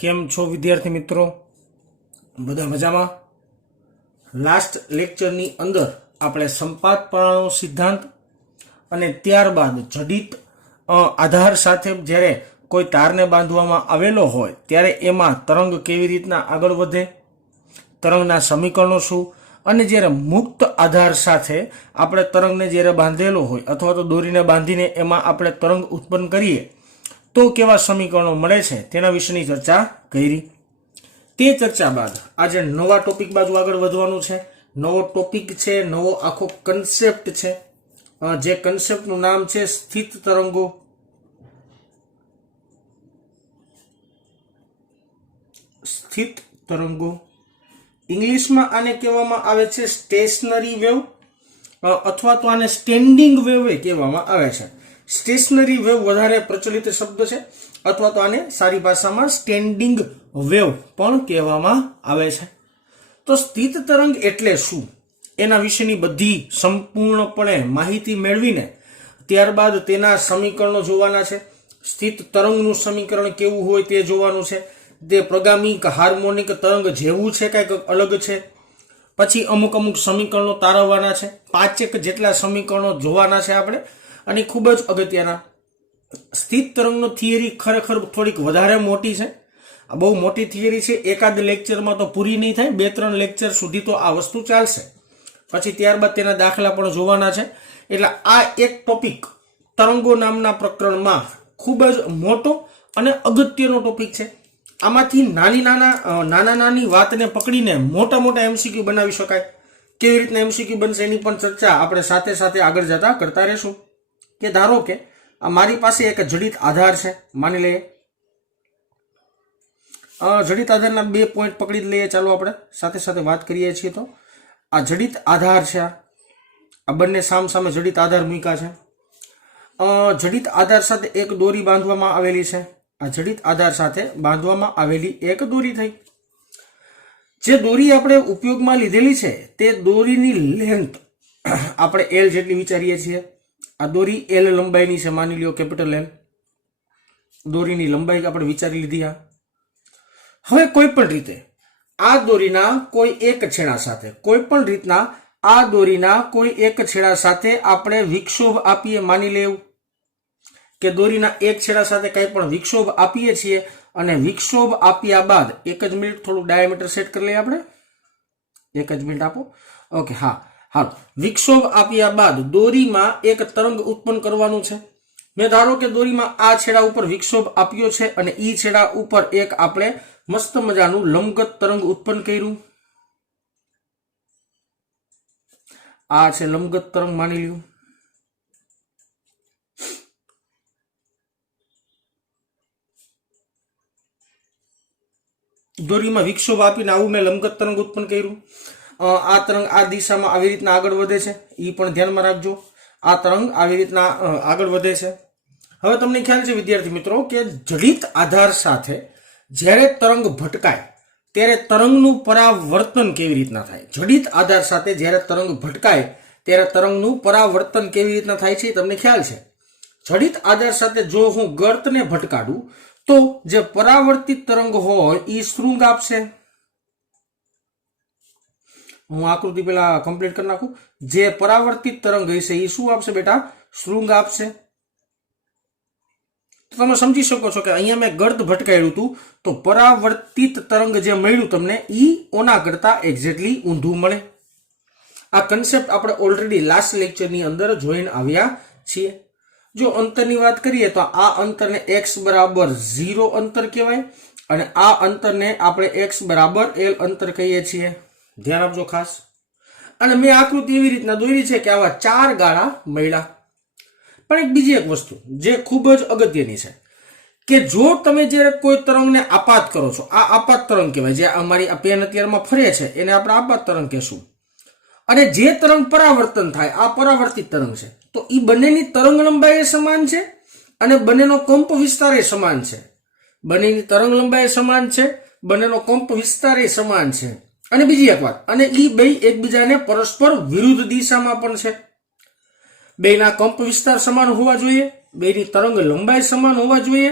કેમ છો વિદ્યાર્થી મિત્રો? બધા મજામાં? લાસ્ટ લેક્ચરની અંદર આપણે સંપાત પ્રણાલીનો સિદ્ધાંત અને ત્યારબાદ જડિત આધાર સાથે જ્યારે કોઈ તારને બાંધવામાં આવેલો હોય ત્યારે એમાં તરંગ કેવી રીતના આગળ વધે, તરંગના સમીકરણો શું, અને જ્યારે મુક્ત આધાર સાથે આપણે તરંગને જ્યારે બાંધેલો હોય અથવા તો દોરીને બાંધીને એમાં આપણે તરંગ ઉત્પન્ન કરીએ તો કેવા સમીકરણો મળે છે તેના વિશેની ચર્ચા કરી. તે ચર્ચા બાદ આજે નવા ટોપિક બાજુ આગળ વધવાનું છે. નવો ટોપિક છે, નવો આખો કન્સેપ્ટ છે. જે કન્સેપ્ટનું નામ છે સ્થિત તરંગો. સ્થિત તરંગો ઇંગ્લિશમાં આને કહેવામાં આવે છે સ્ટેશનરી વેવ, અથવા તો આને સ્ટેન્ડિંગ વેવ કહેવામાં આવે છે. સ્ટેશનરી વેવ વધારે પ્રચલિત શબ્દ છે, અથવા તો આને સારી ભાષામાં સ્ટેન્ડિંગ વેવ પણ કહેવામાં આવે છે. તો સ્થિત તરંગ એટલે શું એના વિશેની બધી સંપૂર્ણપણે માહિતી મેળવીને ત્યારબાદ તેના સમીકરણો જોવાના છે. સ્થિત તરંગનું સમીકરણ કેવું હોય તે જોવાનું છે. તે પ્રગામી કે હાર્મોનિક તરંગ જેવું છે કંઈક અલગ છે. પછી અમુક સમીકરણો તારવવાના છે. 5 જેટલા સમીકરણો જોવાના છે આપણે. અને ખૂબ જ અગત્યના, સ્થિત તરંગનો થિયરી ખરેખર થોડીક વધારે મોટી છે. આ બહુ મોટી થિયરી છે. એકાદ લેક્ચરમાં તો પૂરી નહીં થાય, 2-3 લેક્ચર સુધી તો આ વસ્તુ ચાલશે. પછી ત્યારબાદ તેના દાખલા પણ જોવાના છે. એટલે આ એક ટોપિક તરંગો નામના પ્રકરણમાં ખૂબ જ મોટો અને અગત્યનો ટોપિક છે. આમાંથી નાની વાતને પકડીને મોટા એમસીક્યુ બનાવી શકાય. કેવી રીતના એમસીક્યુ બનશે એની પણ ચર્ચા આપણે સાથે સાથે આગળ જતા કરતા રહેશું. કે ધારો કે મારી પાસે એક જડિત આધાર છે, માની લઈએ. જડિત આધારના 2 પોઈન્ટ પકડી લઈએ. ચાલો આપણે સાથે સાથે વાત કરીએ છીએ. તો આ જડિત આધાર છે, આ બંને સામસામે જડિત આધાર મૂક્યા છે. જડિત આધાર સાથે એક દોરી બાંધવામાં આવેલી છે. આ જડિત આધાર સાથે બાંધવામાં આવેલી એક દોરી થઈ. જે દોરી આપણે ઉપયોગમાં લીધેલી છે તે દોરીની લેન્થ આપણે એલ જેટલી વિચારીએ છીએ. આ દોરી એલ લંબાઈની છે, માની લ્યો કેપિટલ એલ. દોરીની લંબાઈ આપણે વિચારી લીધી. હવે કોઈ પણ રીતે આ દોરીના કોઈ એક છેડા સાથે, કોઈ પણ રીતના આ દોરીના કોઈ એક છેડા સાથે આપણે વિક્ષોભ આપીએ. માની લેવું કે દોરીના એક છેડા સાથે કંઈ પણ વિક્ષોભ આપીએ છીએ, અને વિક્ષોભ આપ્યા બાદ 1 જ મિનિટ થોડું ડાયામીટર સેટ કરી લઈએ આપણે. 1 જ મિનિટ આપો. ઓકે, હા. વિક્ષોભ આપ્યા બાદ દોરીમાં એક તરંગ ઉત્પન્ન કરવાનું છે. મેં ધારો કે દોરીમાં આ છેડા ઉપર વિક્ષોભ આપ્યો છે અને ઈ છેડા ઉપર એક આપણે મસ્ત મજાનું લંબગત તરંગ ઉત્પન્ન કર્યું. આ છે લંબગત તરંગ, માની લ્યો. દોરીમાં વિક્ષોભ આપીને આવું મેં લંબગત તરંગ ઉત્પન્ન કર્યું. આ તરંગ આ દિશામાં આવી રીતના આગળ વધે છે, એ પણ ધ્યાનમાં રાખજો. આ તરંગ આવી રીતના આગળ વધે છે. હવે તમને ખ્યાલ છે વિદ્યાર્થી મિત્રો કે જડિત આધાર સાથે જ્યારે તરંગ ભટકાય ત્યારે તરંગનું પરાવર્તન કેવી રીતના થાય. જડિત આધાર સાથે જ્યારે તરંગ ભટકાય ત્યારે તરંગનું પરાવર્તન કેવી રીતના થાય છે તમને ખ્યાલ છે. જડિત આધાર સાથે જો હું ગર્તને ભટકાડું તો જે પરાવર્તિત તરંગ હોય એ શૃંગ આપશે. હું આકૃતિ પેલા કમ્પ્લીટ કરી નાખું. જે પરાવર્તિત તરંગ હશે એ શું આપશે બેટા? શૃંગ આપશે. તમે સમજી શકો છો કે અહીંયા મેં ગર્ત ભટકાયું હતું તો પરાવર્તિત તરંગ જે મળ્યું તમને ઈ ઓના કરતા એક્ઝેક્ટલી ઊંધું મળે. આ કન્સેપ્ટ આપણે ઓલરેડી લાસ્ટ લેક્ચરની અંદર જોઈને આવ્યા છીએ. જો અંતરની વાત કરીએ તો આ અંતરને x બરાબર 0 અંતર કહેવાય, અને આ અંતરને આપણે x બરાબર l અંતર કહીએ છીએ. ધ્યાન આપજો ખાસ. અને મેં આકૃતિ એવી રીતના દોરી છે કે આવા 4 ગાળા મળ્યા. પણ એક બીજી એક વસ્તુ જે ખૂબ જ અગત્યની છે કે જો તમે જ્યારે કોઈ તરંગને આપાત કરો છો, આ આપાત તરંગ કહેવાય. જે અમારી આ પેન અત્યારમાં ફરે છે એને આપણે આપાત તરંગ કહેશું. અને જે તરંગ પરાવર્તન થાય આ પરાવર્તિત તરંગ છે. તો એ બંનેની તરંગ લંબાઈ સમાન છે અને બંનેનો કંપ વિસ્તાર સમાન છે. બંનેની તરંગ લંબાઈ સમાન છે, બંનેનો કંપ વિસ્તાર સમાન છે. અને બીજી એક વાત, અને એ બે એકબીજાને પરસ્પર વિરુદ્ધ દિશામાં પણ છે. બેના કંપ વિસ્તાર સમાન હોવા જોઈએ, બેની તરંગ લંબાઈ સમાન હોવા જોઈએ,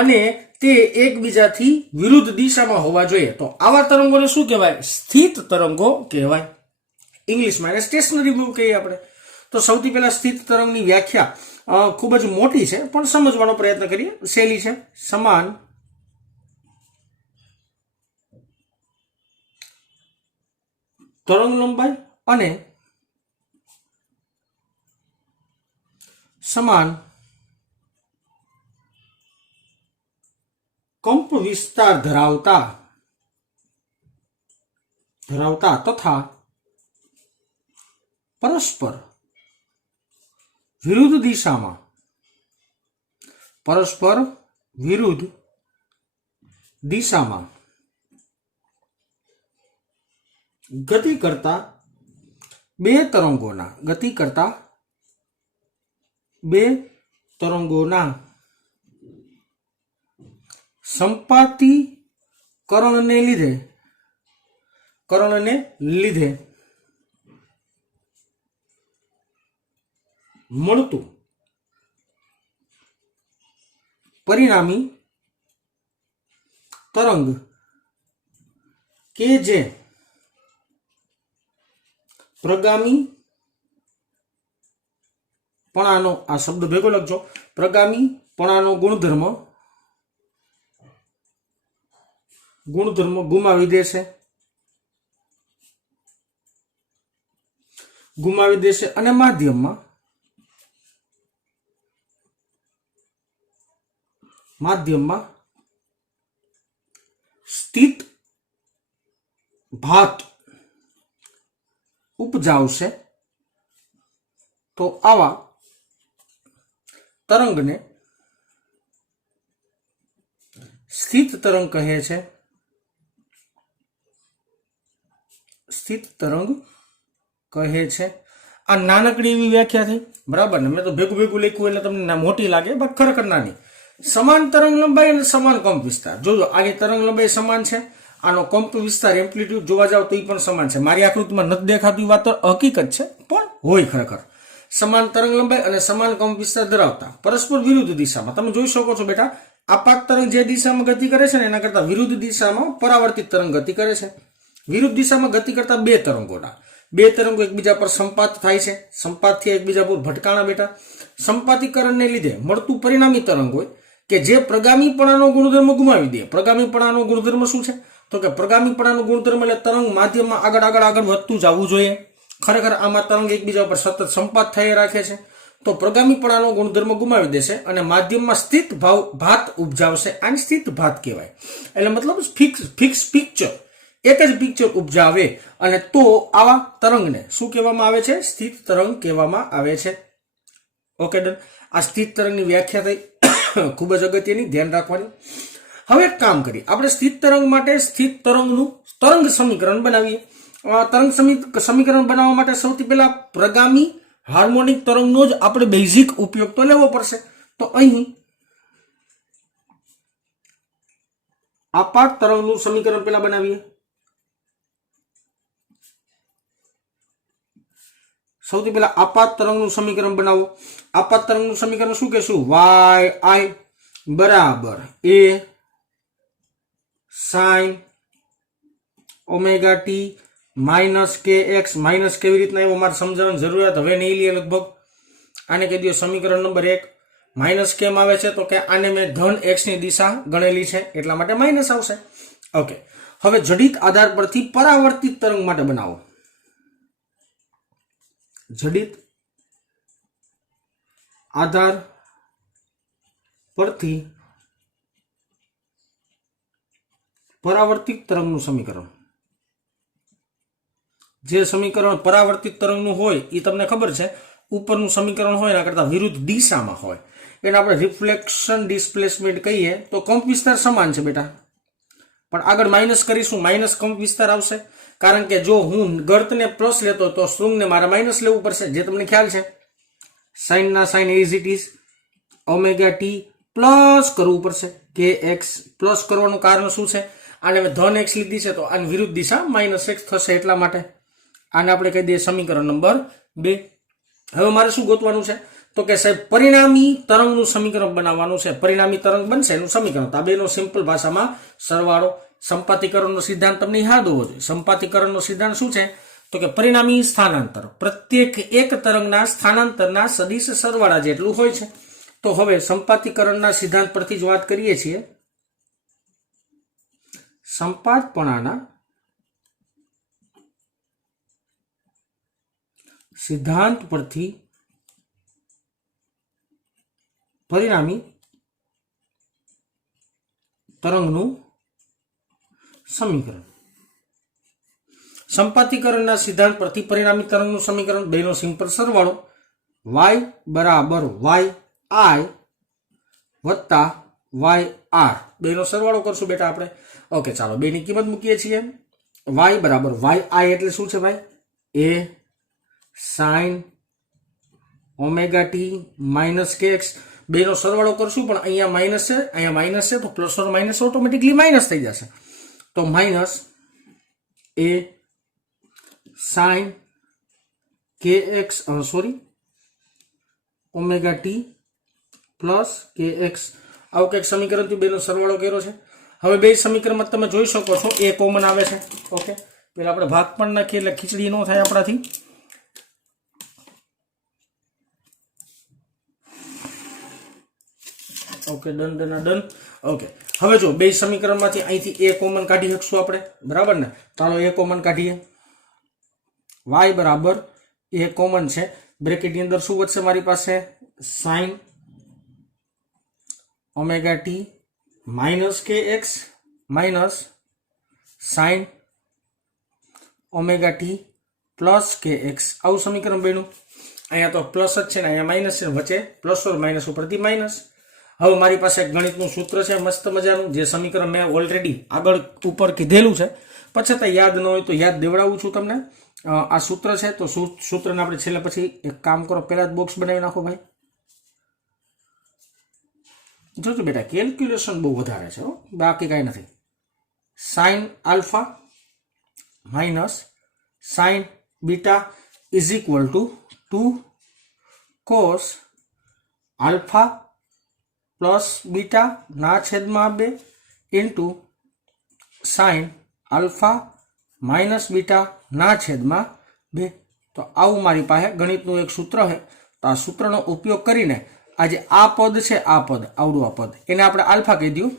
અને તે એકબીજાથી વિરુદ્ધ દિશામાં હોવા જોઈએ. તો આવા તરંગોને શું કહેવાય? સ્થિત તરંગો કહેવાય. ઇંગ્લિશમાં એને સ્ટેશનરી વેવ કહીએ આપણે. તો સૌથી પહેલા સ્થિત તરંગની વ્યાખ્યા ખૂબ જ મોટી છે, પણ સમજવાનો પ્રયત્ન કરીએ. સહેલી છે. સમાન તરંગ લંબાઈ અને સમાન કંપ વિસ્તાર ધરાવતા તથા પરસ્પર વિરુદ્ધ દિશામાં ગતિ કરતા બે તરંગોના સંપાતીકરણને લીધે મળતું પરિણામી તરંગ કે જે પ્રગામીપણાનો, આ શબ્દ ભેગો લખજો, પ્રગામીપણાનો ગુણધર્મ ગુમાવી દેશે અને માધ્યમમાં સ્થિત ભાત ઉપજાવશે. તો આવા તરંગને સ્થિત તરંગ કહે છે. આ નાનકડી એવી વ્યાખ્યા થઈ, બરાબર ને? મેં તો ભેગું લખ્યું એટલે તમને મોટી લાગે, પણ ખરેખર નાની. સમાન તરંગ લંબાઈ અને સમાન કંપ વિસ્તાર. જોજો, આની તરંગ લંબાઈ સમાન છે, આનો કંપ વિસ્તાર એમ્પ્લિટ્યુડ જોવા જાવ તો એ પણ સમાન છે. મારી આકૃતિમાં નથી દેખાતું વાત તો હકીકત છે, પણ હોય ખરેખર. સમાન તરંગ લંબાઈ અને સમાન કંપ વિસ્તાર ધરાવતા પરસ્પર વિરુદ્ધ દિશામાં, તમે જોઈ શકો છો બેટા, આપાત તરંગ જે દિશામાં ગતિ કરે છે ને એના કરતા વિરુદ્ધ દિશામાં પરાવર્તિત તરંગ ગતિ કરે છે. વિરુદ્ધ દિશામાં ગતિ કરતા બે તરંગો એકબીજા પર સંપાત થાય છે. સંપાતથી એકબીજા પર ભટકાણા બેટા. સંપાતીકરણને લીધે મળતું પરિણામી તરંગ હોય કે જે પ્રગામીપણાનો ગુણધર્મ ગુમાવી દે. પ્રગામીપણાનો ગુણધર્મ શું છે? તો કે પ્રગામીપણાનો ગુણધર્મ એટલે તરંગ માધ્યમમાં આગળ વધતું જવું જોઈએ. ખરેખર આમાં તરંગ એકબીજા પર સતત સંપાત થઈ રાખે છે. તો પ્રગામીપણાનો ગુણધર્મ ગુમાવી દેશે અને માધ્યમમાં સ્થિત ભાત ઉપજાવશે. આને સ્થિત ભાત કહેવાય. એટલે મતલબ ફિક્સ પિક્ચર, એક જ પિક્ચર ઉપજાવે. અને તો આવા તરંગને શું કહેવામાં આવે છે? સ્થિત તરંગ કહેવામાં આવે છે. Okay done. આ સ્થિત તરંગની વ્યાખ્યા થઈ, ખૂબ જ અગત્યની, ધ્યાન રાખવાની. હવે એક કામ કરીએ, આપણે સ્થિત તરંગ માટે સ્થિત તરંગનું તરંગ સમીકરણ બનાવીએ. તરંગ સમીકરણ બનાવવા માટે સૌથી પહેલા પ્રગામી હાર્મોનિક તરંગનો જ આપણે બેઝિક ઉપયોગ તો લેવો પડશે. તો અહીં આપાત તરંગનું સમીકરણ પહેલા બનાવીએ. સૌથી પહેલા આપાત તરંગનું સમીકરણ બનાવો. આપાત તરંગનું સમીકરણ શું કહેશું? yi બરાબર a sin omega T minus kx. Minus કેવી રીતના એવો મારે સમજાવવાની જરૂરિયાત હવે નહીં લે લગભગ. આને કહી દો સમીકરણ નંબર 1. માઇનસ કેમ આવે છે? તો કે આને મેં ધન x ની દિશા ગણેલી છે એટલા માટે માઇનસ આવશે. ઓકે, હવે જડિત આધાર પરથી પરાવર્તિત તરંગ માટે બનાવો. જડિત આધાર પરથી પરાવર્તિત તરંગનું સમીકરણ. જે સમીકરણ પરાવર્તિત તરંગનું હોય એ તમને ખબર છે, ઉપરનું સમીકરણ હોય એના કરતા વિરુદ્ધ દિશામાં હોય એને આપણે રિફ્લેક્શન ડિસ્પ્લેસમેન્ટ કહીએ. તો કંપ વિસ્તાર સમાન છે બેટા, પણ આગળ માઇનસ કરીશું, માઇનસ કંપ વિસ્તાર આવશે. કારણ કે જો હું ગર્તને પ્લસ લેતો તો શૃંગને મારે માઇનસ લેવું પડશે, જે તમને ખ્યાલ છે. સાઇનના sine as it is, omega t plus કરવું પડશે, કે એક્સ પ્લસ કરવાનું કારણ શું છે? આને મેં ધન એક્સ લીધી છે તો આની વિરુદ્ધ દિશા માઇનસ એક્સ થશે એટલા માટે. આને આપણે કહી દઈએ સમીકરણ નંબર 2. હવે મારે શું ગોતવાનું છે? તો કે સાહેબ પરિણામી તરંગનું સમીકરણ બનાવવાનું છે. પરિણામી તરંગ બનશે એનું સમીકરણ. તો આ બેનો સિમ્પલ ભાષામાં સરવાળો. સંપાતીકરણનો સિદ્ધાંત તમને યાદ હોવો જોઈએ. સંપાતીકરણનો સિદ્ધાંત શું છે? તો કે પરિણામી સ્થાનાંતર પ્રત્યેક એક તરંગના સ્થાનાંતરના સદિશ સરવાળા જેટલું હોય છે. તો હવે સંપાતીકરણના સિદ્ધાંત પરથી જ વાત કરીએ છીએ. સંપાતપણાના સિદ્ધાંત પરથી પરિણામી તરંગનું સમીકરણ. સંપાતીકરણના સિદ્ધાંત પરથી પરિણામી તરંગનું સમીકરણ બેનો સિમ્પલ સરવાળો y બરાબર yi વત્તા yr બેનો સરવાળો કરશું બેટા આપણે. ઓકે, ચાલો બેની કિંમત મૂકીએ છીએ. y બરાબર yi એટલે શું છે ભાઈ? a sin omega t minus kx. બેનો સરવાળો કરશું પણ અહીંયા માઇનસ છે, અહીંયા માઇનસ છે, તો plus or minus automatically minus થઈ જશે. તો minus a sin kx omega t plus kx. આવું કંઈક સમીકરણથી બેનો સરવાળો કર્યો છે. હવે બે સમીકરણમાં તમે જોઈ શકો છો એ કોમન આવે છે. ઓકે, પેલા આપણે ભાગ પણ નાખીએ એટલે ખીચડી ન થાય આપણાથી. Okay, done. ઓકે, હવે જો બે સમીકરણમાંથી અહીંથી એ કોમન કાઢી શકશું આપણે, બરાબર ને? ચાલો એ કોમન કાઢીએ. y બરાબર એ કોમન છે. બ્રેકેટની અંદર શું વધશે મારી પાસે? sin omega t minus kx minus sin omega t plus kx. આવું સમીકરણ બન્યું. અહીંયા તો પ્લસ જ છે ને અહીંયા માઇનસ છે, વચ્ચે પ્લસ ઓર માઇનસ ઉપરથી માઇનસ. હવે મારી પાસે એક ગણિતનું સૂત્ર છે મસ્ત મજાનું, જે સમીકરણ મેં ઓલરેડી આગળ ઉપર કીધેલું છે. પછી તો યાદ ન હોય તો યાદ દેવડાવું છું તમને. આ સૂત્ર છે, તો સૂત્રને આપણે છેલ્લે પછી એક કામ કરો, પહેલા જ બોક્સ બનાવી નાખો ભાઈ. જોજો બેટા, કેલ્ક્યુલેશન બહુ વધારે છે, બાકી કાંઈ નથી. Sine alpha minus sign beta is equal two 2 cos alpha plus beta ના છેદમાં 2 into sine alpha minus beta ના છેદમાં 2. તો આવું મારી પાસે ગણિતનું એક સૂત્ર છે. તો આ સૂત્રનો ઉપયોગ કરીને આજે આ પદ છે, આ પદ આવડું આ પદ, એને આપણે આલ્ફા કહી દઉં.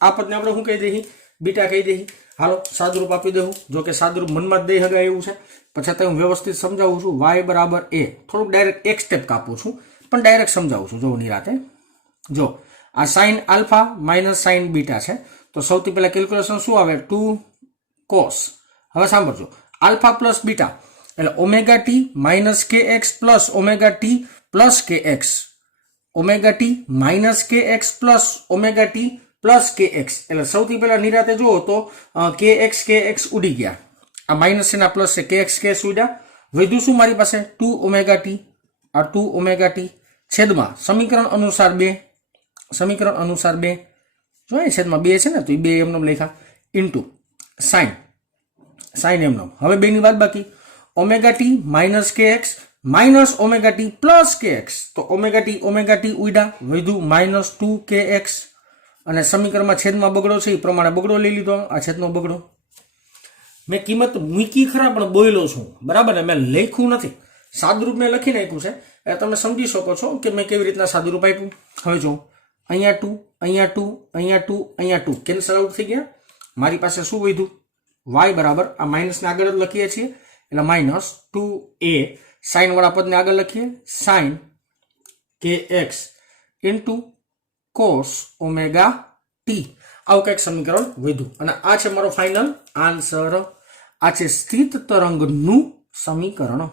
આ પદને આપણે શું કહી દઈએ? બીટા કહી દઈએ. હાલો સાદુરૂપ આપી દઉં. જો કે સાદુરૂપ મનમાં જ દઈ હગાય એવું છે. પછી તો હું વ્યવસ્થિત સમજાવું છું. y બરાબર a, થોડુંક ડાયરેક્ટ એક સ્ટેપ કાપું છું પણ ડાયરેક્ટ સમજાવું છું. જો નિરાતે જો, આ sine alpha minus sign beta છે. તો સૌથી પહેલા કેલ્ક્યુલેશન શું આવે? 2 કોસ. હવે સાંભળજો, આલ્ફા પ્લસ બીટા એટલે omega T minus kx plus omega t plus kx. Omega T minus kx plus omega t plus kx. એટલે સૌથી પહેલા નિરાતે જુઓ તો kx ઉડી ગયા. આ માઇનસ એના પ્લસ છે, kx ઉડ્યા. વધ્યું શું મારી પાસે? 2 ઓમેગા ટી. આ 2 ઓમેગા ટી છેદમાં સમીકરણ અનુસાર 2. સમીકરણ અનુસાર 2 જો અહીં છેદમાં 2 છે ને, તો એ 2 એમનો લખ્યા ઇન્ટુ સાઇન એમનો. હવે બેની બાદ બાકી omega T minus kx minus omega t plus kx. તો ઓમેગા ટી ઉડ્યા, વધ્યું માઇનસ 2 kx. અને સમીકરણમાં છેદમાં બગડો છે એ પ્રમાણે બગડો લઈ લીધો. આ છેદનો બગડો મેં કિંમત મૂકી ખરા પણ બોલ્યો છું, બરાબર ને? મેં લખ્યું નથી, સાદુરૂપ મેં લખી નાખ્યું છે. એ તમે સમજી શકો છો કે મેં કેવી રીતના સાદુરૂપ આપ્યું. હવે જો, અહીંયા 2 અહીંયા 2 અહીંયા 2 અહીંયા 2 કેન્સલ આઉટ થઈ ગયા. મારી પાસે શું વધ્યું? y બરાબર આ માઇનસને આગળ જ લખીએ છીએ એટલે માઇનસ 2a સાઇન વાળા પદને આગળ લખીએ sine kx into cos omega t. આવું કંઈક સમીકરણ વધ્યું. અને આ છે મારો ફાઇનલ આન્સર. આ છે સ્થિત તરંગનું સમીકરણ,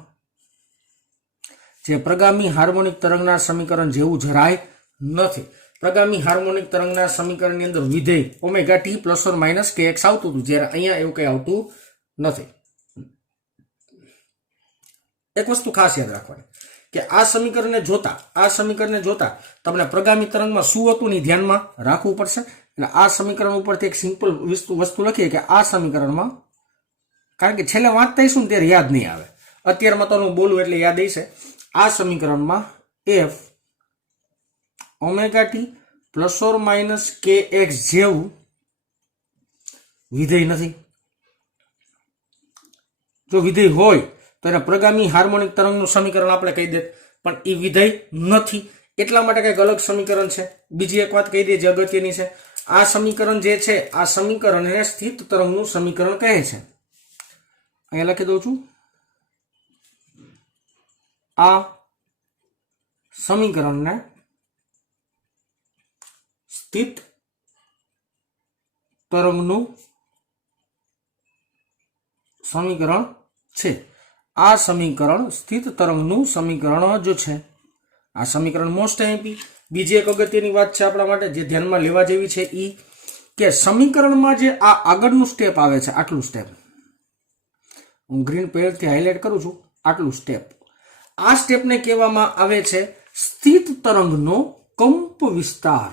જે પ્રગામી હાર્મોનિક તરંગના સમીકરણ જેવું જરાય નથી. પ્રગામી હાર્મોનિક તરંગના સમીકરણની અંદર વિધેય omega t plus or minus kx આવતું હતું, જ્યારે અહીંયા એવું કંઈ આવતું નથી. એક વસ્તુ ખાસ યાદ રાખવાની કે આ સમીકરણને જોતા તમને પ્રગામી તરંગમાં શું હતું ને ધ્યાનમાં રાખવું પડશે. એટલે આ સમીકરણ ઉપરથી એક સિમ્પલ વસ્તુ લખીએ કે આ સમીકરણમાં, કારણ કે છેલ્લે વાંચતા હશું ને ત્યારે યાદ નહીં આવે, અત્યારમાં તો હું બોલું એટલે યાદ હશે. આ સમીકરણમાં F omega t plus or minus કે એક્સ જેવું વિધેય નથી. જો વિધેય હોય તો એના પ્રગામી હાર્મોનિક તરંગનું સમીકરણ આપણે કહી દે, પણ એ વિધેય નથી એટલા માટે કંઈક અલગ સમીકરણ છે. બીજી એક વાત કહી દે જે અગત્યની છે, આ સમીકરણ જે છે આ સમીકરણને સ્થિત તરંગનું સમીકરણ કહે છે. અહીંયા લખી દઉં છું, આ સમીકરણને સ્થિત તરંગનું સમીકરણ છે. આ સમીકરણ સ્થિત તરંગનું સમીકરણ જ છે. આ સમીકરણ મોસ્ટ એમપી. બીજી એક અગત્યની વાત છે આપણા માટે જે ધ્યાનમાં લેવા જેવી છે ઈ કે સમીકરણમાં જે આ આગળનું સ્ટેપ આવે છે, આટલું સ્ટેપ હું ગ્રીન પેનથી હાઇલાઇટ કરું છું, આટલું સ્ટેપ, આ સ્ટેપને કહેવામાં આવે છે સ્થિત તરંગનો કંપ વિસ્તાર.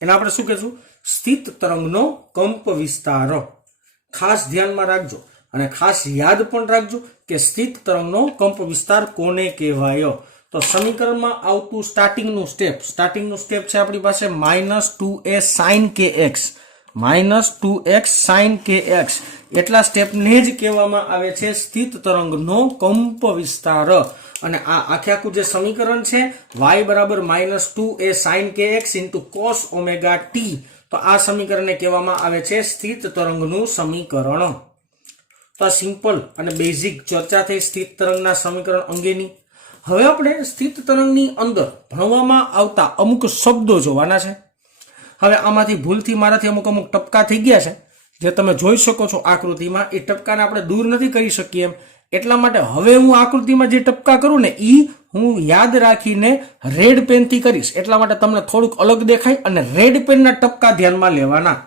એને આપણે શું કહેશું? સ્થિત તરંગનો કંપ વિસ્તાર. ખાસ ધ્યાનમાં રાખજો અને ખાસ યાદ પણ રાખજો કે સ્થિત તરંગનો કંપ વિસ્તાર કોને કહેવાય. તો સમીકરણમાં આવતું સ્ટાર્ટિંગનું સ્ટેપ છે આપણી પાસે -2a sin kx, -2x sin kx. એટલા સ્ટેપને જ કહેવામાં આવે છે સ્થિત તરંગનો કંપ વિસ્તાર. અને આ આખું જે સમીકરણ છે y બરાબર -2a sin kx into cos omega t, તો આ સમીકરણને કહેવામાં આવે છે સ્થિત તરંગનું સમીકરણ. તો આ સિમ્પલ અને બેઝિક ચર્ચા થઈ સ્થિત તરંગના સમીકરણ અંગેની. હવે આપણે સ્થિત તરંગની અંદર ભણવામાં આવતા અમુક શબ્દો જોવાના છે. હવે આમાંથી ભૂલથી મારાથી અમુક ટપકા થઈ ગયા છે જે તમે જોઈ શકો છો આકૃતિમાં. એ ટપકાને આપણે દૂર નથી કરી શકીએ એમ, એટલા માટે હવે હું આકૃતિમાં જે ટપકા કરું ને એ હું યાદ રાખીને રેડ પેનથી કરીશ, એટલા માટે તમને થોડુંક અલગ દેખાય. અને રેડ પેનના ટપકા ધ્યાનમાં લેવાના.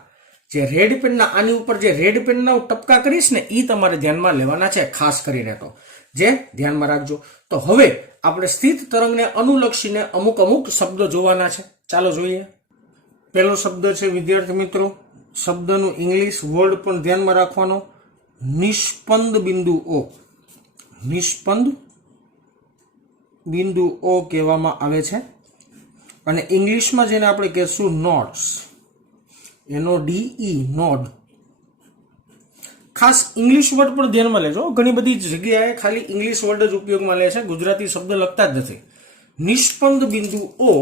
જે રેડ પેનના આની ઉપર જે રેડ પેનના ટપકા કરીશ ને એ તમારે ધ્યાનમાં લેવાના છે ખાસ કરીને, તો જે ધ્યાનમાં રાખજો. તો હવે આપણે સ્થિત તરંગને અનુલક્ષીને અમુક શબ્દો જોવાના છે. ચાલો જોઈએ. પહેલો શબ્દ છે વિદ્યાર્થી મિત્રો, શબ્દનું ઇંગ્લિશ વર્ડ પણ ધ્યાનમાં રાખવાનો, નિષ્પંદ બિંદુઓ. નિષ્પંદ બિંદુઓ કહેવામાં આવે છે. અને ઇંગ્લિશમાં જેને આપણે કહેશું નોડ્સ, NODE, નોડ. ખાસ ઇંગ્લિશ વર્ડ પણ ધ્યાનમાં લેજો. ઘણી બધી જગ્યાએ ખાલી ઇંગ્લિશ વર્ડ જ ઉપયોગમાં લે છે, ગુજરાતી શબ્દ લખતા જ નથી. નિષ્પંદ બિંદુઓ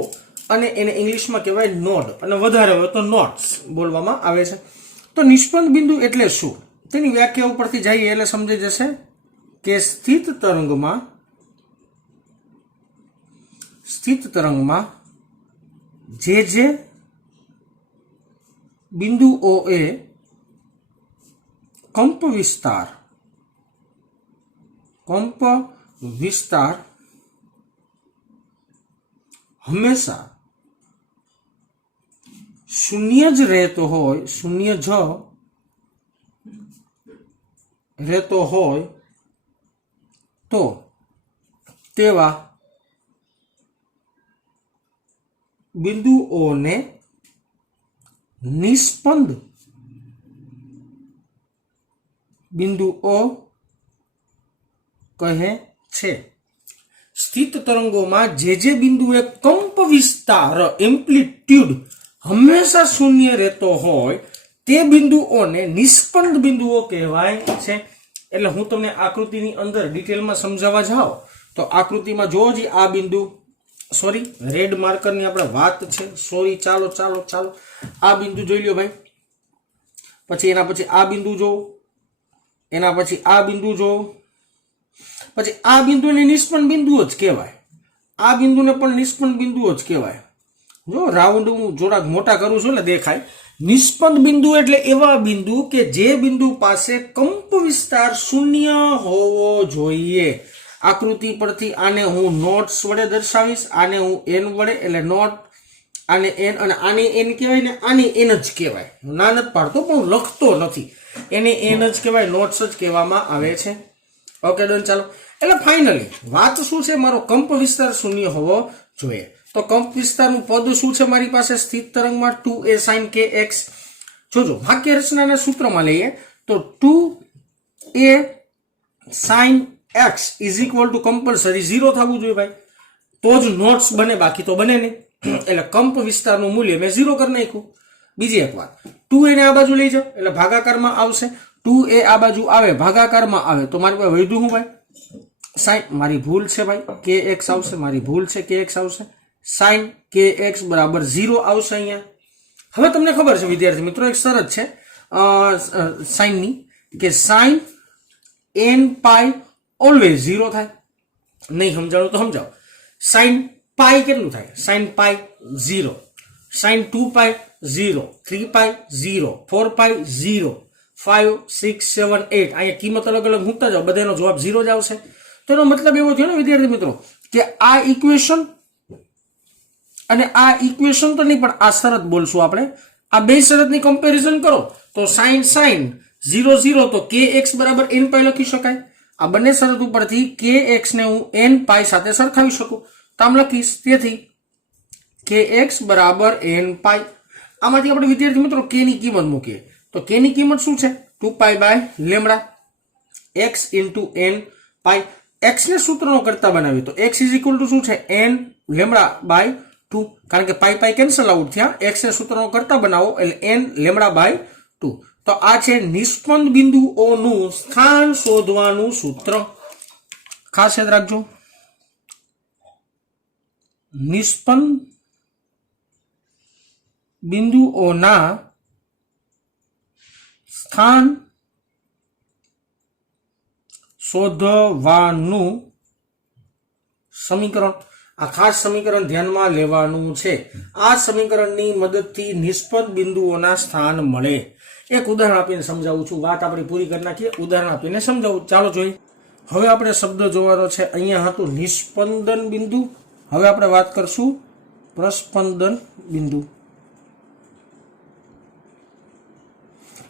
અને એને ઇંગ્લિશમાં કહેવાય નોડ, અને વધારે હોય તો નોટ્સ બોલવામાં આવે છે. તો નિષ્પંદ બિંદુ એટલે શું તેની વ્યાખ્યા ઉપરથી જઈએ એટલે સમજાઈ જશે કે સ્થિત તરંગમાં જે બિંદુઓ એ કંપ વિસ્તાર હંમેશા શૂન્ય જ રહેતો હોય તો તેવા બિંદુઓને નિષ્પંદ બિંદુઓ કહે છે. સ્થિત તરંગોમાં જે બિંદુએ કંપ વિસ્તાર એમ્પ્લિટ્યુડ હંમેશા શૂન્ય રહેતો હોય તે બિંદુઓને નિષ્પંદ બિંદુઓ કહેવાય છે. એટલે હું તમને આકૃતિની અંદર ડિટેલમાં સમજાવવા જાઉં તો આકૃતિમાં જોવો જ આ બિંદુ, સોરી રેડ માર્કરની આપણે વાત છે, સોરી ચાલો આ બિંદુ જોઈ લ્યો ભાઈ. પછી એના પછી આ બિંદુ જોવો, એના પછી આ બિંદુ જોવો, પછી આ બિંદુને નિષ્પન્ન બિંદુઓ જ કહેવાય. આ બિંદુને પણ નિષ્પન્ન બિંદુઓ જ કહેવાય. જો રાઉન્ડ હું જોડાક મોટા કરું છું એટલે દેખાય. નિષ્પન્ન બિંદુ એટલે એવા બિંદુ કે જે બિંદુ પાસે કંપ વિસ્તાર શૂન્ય હોવો જોઈએ. આકૃતિ પરથી આને હું નોટ્સ વડે દર્શાવીશ, આને હું n વડે, એટલે નોટ, આને n, અને આને n કહેવાય ને આને n જ કહેવાય. ના નથી પાડતો પણ હું લખતો નથી, એને n જ કહેવાય, નોટ્સ જ કહેવામાં આવે છે. Okay done. ચાલો, એટલે ફાઇનલી વાત શું છે, મારો કંપ વિસ્તાર શૂન્ય હોવો જોઈએ. તો કંપ વિસ્તારનું પદ શું છે મારી પાસે સ્થિત તરંગમાં? 2a sin kx. જોજો વાક્ય રચનાના સૂત્રમાં લઈએ તો 2a sin x is equal to compulsory 0 થવું જોઈએ ભાઈ, તો જ નોટ્સ બને, બાકી તો બને નહીં. એટલે કંપ વિસ્તારનું મૂલ્ય મેં 0 કરી નાખ્યું. બીજી એક વાત, 2a ને આ બાજુ લઈ જાઓ એટલે ભાગાકારમાં આવશે. 2a આ બાજુ આવે ભાગાકારમાં આવે તો મારી પાસે વધ્યું હું ભાઈ sin, મારી ભૂલ છે ભાઈ, kx આવશે, મારી ભૂલ છે kx આવશે, sin kx બરાબર 0 આવશે અહીંયા. હવે તમને ખબર છે વિદ્યાર્થી મિત્રો એક શરત છે sin ની કે sin n પાઈ ઓલવેઝ 0 થાય. નહીં સમજાણું તો સમજાવો. sin પાઈ કેટલું થાય? sin પાઈ 0, sin 2 પાઈ 0, 3 પાઈ 0, 4 પાઈ 0, 5 6 7 8 અહીંયા કિંમત અલગ અલગ મૂકતા જાઓ, બધાનો જવાબ 0 જ આવશે. તો એનો મતલબ એવો થયો ને વિદ્યાર્થી મિત્રો કે આ ઇક્વેશન અને આ ઇક્વેશન તો નહીં પણ આ શરત બોલશું આપણે, આ બે શરતની કમ્પેરિઝન કરો તો sin 0 0 તો kx બરાબર n પાઈ લખી શકાય. આ બંને શરત ઉપરથી kx ને હું n પાઈ સાથે સરખાવી શકું તો આમ લખીશ. તેથી kx બરાબર n પાઈ. આમાંથી આપણે વિદ્યાર્થી મિત્રો k ની કિંમત મૂકીએ તો k ની કિંમત શું છે? 2 pi by lambda x into n pi. x ને સૂત્રનો કરતા બનાવીએ તો x ઇઝ ઇક્વલ ટુ શું છે? n લેમ્ડા બાય 2, કારણ કે પાઈ પાઈ કેન્સલ આઉટ થયા. x ને સૂત્રનો કરતા બનાવો એટલે n લેમ્ડા બાય 2. તો આ છે નિષ્પન્ન બિંદુઓનું સ્થાન શોધવાનું સૂત્ર. ખાસ યાદ રાખજો, નિષ્પન્ન બિંદુઓના સ્થાન શોધવાનું સમીકરણ. આ ખાસ સમીકરણ ધ્યાનમાં લેવાનું છે. આ સમીકરણની મદદથી નિષ્પન્ન બિંદુઓના સ્થાન મળે. એક ઉદાહરણ આપીને સમજાવું છું, વાત આપણી પૂરી કરી નાખીએ, ઉદાહરણ આપીને સમજાવું. ચાલો જોઈએ. હવે આપણે શબ્દ જોવાનો છે. અહીંયા હતું નિસ્પંદન બિંદુ, હવે આપણે વાત કરશું પ્રસ્પંદન બિંદુ.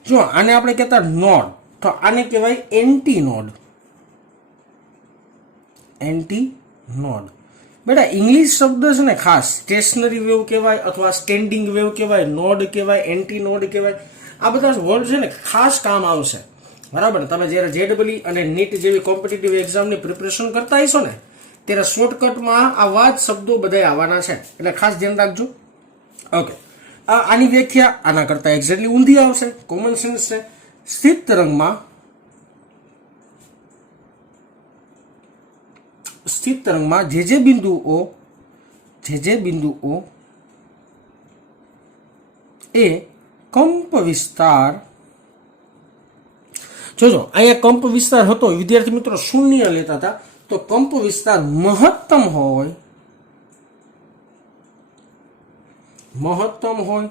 જો આને આપણે કહેતા નોડ, તો આને કહેવાય એન્ટી નોડ. એન્ટી નોડ બેટા ઇંગ્લિશ શબ્દ છે ને, ખાસ સ્ટેશનરી વેવ કહેવાય અથવા સ્ટેન્ડિંગ વેવ કહેવાય, નોડ કહેવાય, એન્ટી નોડ કહેવાય. આ બધા વર્ડ છે ને ખાસ કામ આવશે, બરાબર. તમે જ્યારે જેડબલઈ અને નીટ જેવી કોમ્પિટિટિવ એક્ઝામની પ્રિપરેશન કરતા હશો ને ત્યારે શોર્ટકટમાં આવા જ શબ્દો બધા આવવાના છે, એટલે ખાસ ધ્યાન રાખજો. ઓકે, આની વ્યાખ્યા આના કરતા એક્ઝેક્ટલી ઊંધી આવશે, કોમન સેન્સ છે. સ્થિત તરંગમાં જે બિંદુઓ એ કંપ વિસ્તાર, જોજો અહીંયા કંપ વિસ્તાર હતો વિદ્યાર્થી મિત્રો, શૂન્ય લેતા હતા, તો કંપ વિસ્તાર મહત્તમ હોય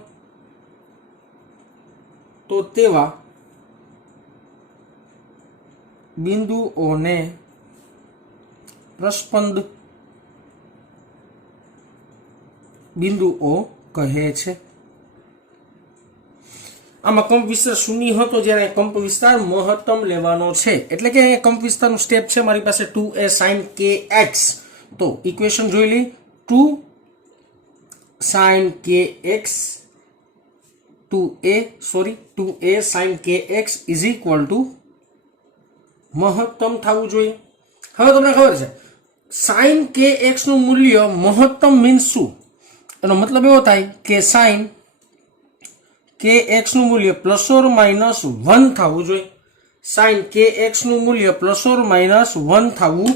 તો તેવા બિંદુઓને પ્રસ્પંદ બિંદુઓ કહે છે. આમાં કંપ વિસ્તાર શૂન્ય હતો જ્યારે કંપ વિસ્તાર મહત્તમ લેવાનો છે, એટલે કે અહીંયા કંપ વિસ્તારનું સ્ટેપ છે મારી પાસે 2a sin kx. તો ઇક્વેશન જોઈ લઈ. 2 sin kx 2a sin kx is equal two મહત્તમ થવું જોઈએ. હવે તમને ખબર છે sin kx નું મૂલ્ય મહત્તમ મીન્સ શું? એનો મતલબ એવો થાય કે sin kx નું મૂલ્ય +or -1 થવું જોઈએ. sin kx નું મૂલ્ય +or -1 થવું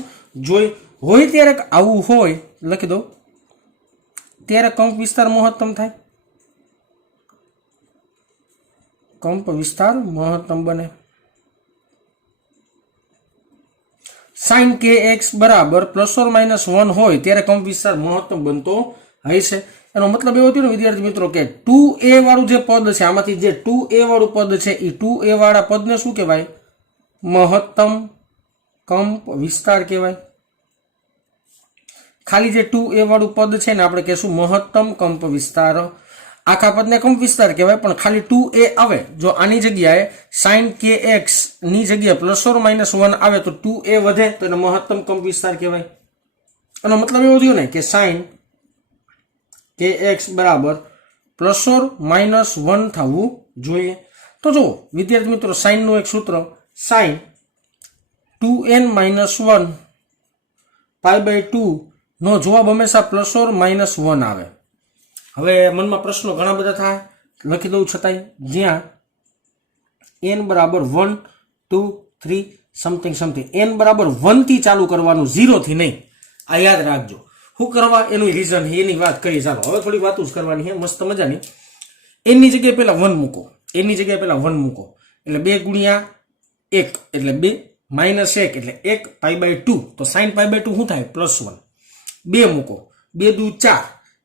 જોઈએ. હોય ત્યારે આવું હોય લખી દો, ત્યારે કંપ વિસ્તાર મહત્તમ થાય, કંપ વિસ્તાર મહત્તમ બને. sin kx બરાબર +or -1 હોય ત્યારે કંપ વિસ્તાર મહત્તમ બનતો હશે. એનો મતલબ એવો થયો ને વિદ્યાર્થી મિત્રો કે 2a વાળું જે પદ છે, આમાંથી જે 2a વાળું પદ છે એ 2a વાળા પદને શું કહેવાય? મહત્તમ કંપ વિસ્તાર કહેવાય. ખાલી જે 2a વાળું પદ છે ને આપણે કહેશું મહત્તમ કંપ વિસ્તાર. આખા પદને કંપ વિસ્તાર કહેવાય, પણ ખાલી 2a આવે, જો આની જગ્યાએ sin kx ની જગ્યાએ +or -1 આવે તો 2a વધે તો એને મહત્તમ કંપ વિસ્તાર કહેવાય. એનો મતલબ એવો થયો ને કે sin kx બરાબર +or -1 થવું જોઈએ. તો જો વિદ્યાર્થી મિત્રો સાઇનનું એક સૂત્ર, sin 2n-1 π/2 નો જવાબ હંમેશા +or-1 આવે। હવે મનમાં પ્રશ્નો ઘણા બધા થાય, લખી દઉં છતાંય, જ્યાં n બરાબર 1 2 3 સમથિંગ સમથિંગ, n બરાબર 1 થી ચાલુ કરવાનું, 0 થી નહીં, આ યાદ રાખજો। શું કરવા એનું રીઝન એની વાત કરીએ। ચાલો હવે થોડી વાતો જ કરવાની છે મસ્ત મજાની। n ની જગ્યાએ પહેલા 1 મૂકો, n ની જગ્યાએ પહેલા 1 મૂકો એટલે 2 ગુણ્યા 1 એટલે 2 -1 એટલે 1 π/2, તો sin π/2 શું થાય +1। 2 મૂકો, 2 દુ 4,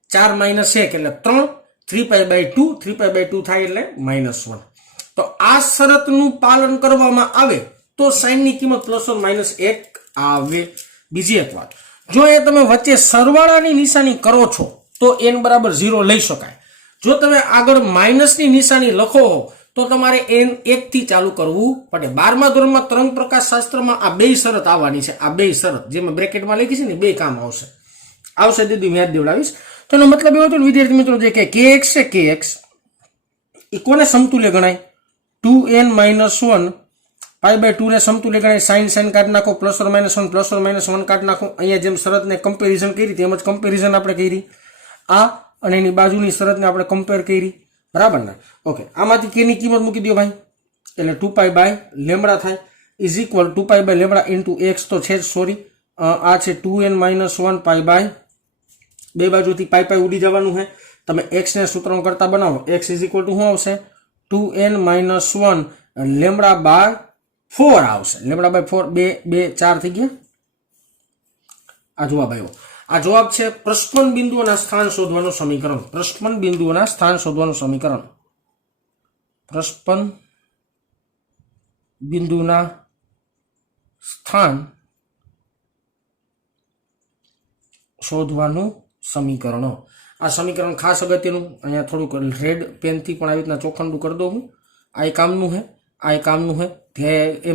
4 - 1 એટલે 3, 3 π/2, 3 π/2 થાય એટલે -1। તો આ શરતનું પાલન કરવામાં આવે તો sin ની કિંમત +or-1 આવે। બીજી એક વાત, જો એ તમે વચ્ચે સરવાળાની નિશાની કરો છો તો n બરાબર 0 લઈ શકાય। જો તમે આગળ માઇનસની નિશાની લખો તો તમારે n 1 થી ચાલુ કરવું પડે। 12મા ધોરણમાં તરંગ પ્રકાશ શાસ્ત્રમાં આ બે શરત આવવાની છે। આ બે શરત જેમાં બ્રેકેટમાં લખી છે ને, બે કામ આવશે દીદી યાદ દેવડાવીશ। તો એનો મતલબ એવો હતો ને વિદ્યાર્થી મિત્રો, જે કે kx છે, kx એ કોને સમતુલ્ય ગણાય? 2n-1 π/2 ને સમતુલ્ય ગણાય। sin કાઢી નાખો, +or-1 કાઢી નાખો। અહીંયા જેમ શરતને કમ્પેરિઝન કરી તેમ જ કમ્પેરિઝન આપણે કરી, આ અને એની બાજુની શરતને આપણે કમ્પેર કરી, બરાબર ને? ઓકે, આમાંથી કેની કિંમત મૂકી દો ભાઈ, એટલે 2π/λ થાય, ઇઝ ઇક્વલ 2π/λ ઇન્ટુ x તો છે જ, સોરી, આ છે 2n-1 π/, બે બાજુથી π ઉડી જવાનું છે। તમે x ને સૂત્રણ કરતા બનાવો, x ઇઝ ઇક્વલ ટુ શું આવશે? 2n-1 λ/4 આવશે। λ/4 2 4 થઈ ગયા, આ જવાબ આવ્યો। આ જવાબ છે પ્રસ્પન બિંદુઓના સ્થાન શોધવાનું સમીકરણ। પ્રસ્પન બિંદુઓના સ્થાન શોધવાનું સમીકરણ, પ્રસ્પન બિંદુના સ્થાન શોધવાનું સમીકરણો। આ સમીકરણ ખાસ અગત્યનું, અહીંયા થોડુંક રેડ પેનથી પણ આવી રીતના ચોખંડું કરી દઉં હું। આ એ કામનું છે, આ એ કામનું છે।